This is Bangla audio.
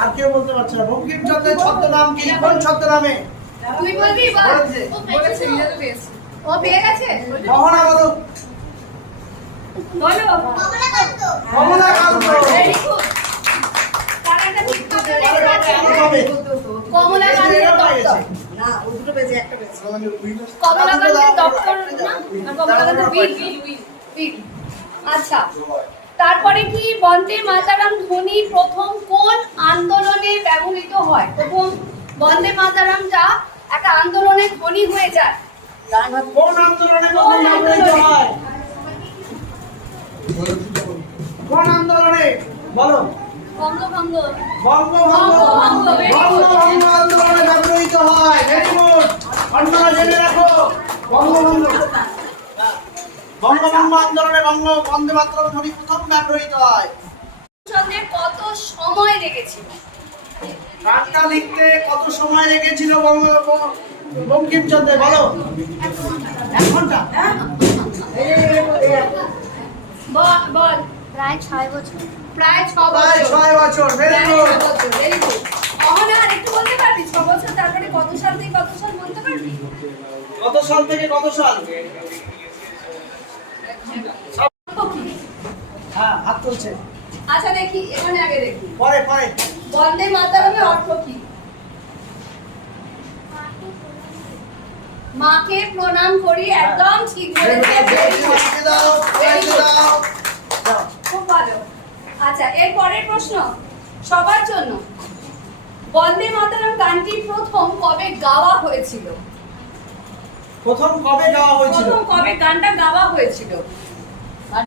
আর কেউ বলতে পারছে না। বঙ্কিমচন্দ্রের ছদ্মনাম কি? কোন ছদ্মনামে? তুই বলবি বা বলেছে ও পেয়ে গেছে। মোহনা বলো। বলো কমলাকান্ত। Very good. তার একটা ঠিক পাত্র লেখা আছে কমলাকান্তের দপ্তর। না ও দুটো পেয়েছে একটা পেয়েছে কমলাকান্তের দপ্তর না আর কমলাকান্তের বীর। আচ্ছা, তারপরে কি বন্দে মাতরম ধ্বনি প্রথম কোন আন্দোলনে ব্যবহৃত হয়? প্রথম বন্দে মাতরমটা একটা আন্দোলনের ধ্বনি হয়ে যায়। কোন আন্দোলনে প্রথম ব্যবহৃত হয়? কোন আন্দোলনে? বলো। বঙ্গভঙ্গ। বঙ্গভঙ্গ আন্দোলনে ব্যবহৃত হয়। Very good. অন্যরা জেনে রাখো। বঙ্গভঙ্গ আন্দোলনে বন্দে মাতরম ধ্বনি প্রথম ব্যবহৃত হয়। চন্দ্রের কত সময় লেগেছিল? গানটা লিখতে কত সময় লেগেছিল বঙ্কিমচন্দ্রের? বলো। 1 ঘন্টা। বল। প্রায় 6 বছর। প্রায় 6 প্রায় বছর। 6 বছর। Very good. Very good. Ahana আর একটু বলতে পারবি 6 বছর তারপরে কত সাল থেকে কত সাল বলতে পারবি? কত সাল থেকে কত সাল? হ্যাঁ, হাত তুলছে। আচ্ছা দেখি এখানে আগে দেখি। পরে বন্দে মাতরমের অর্থ কি? মাকে প্রণাম করি। একদম ঠিক বলেছে। Very good. খুব ভালো। আচ্ছা, এর পরের প্রশ্ন সবার জন্য। বন্দে মাতরম গানটি প্রথম কবে গাওয়া হয়েছিল? প্রথম কবে গাওয়া হয়েছিল? প্রথম কবে গানটা গাওয়া হয়েছিল?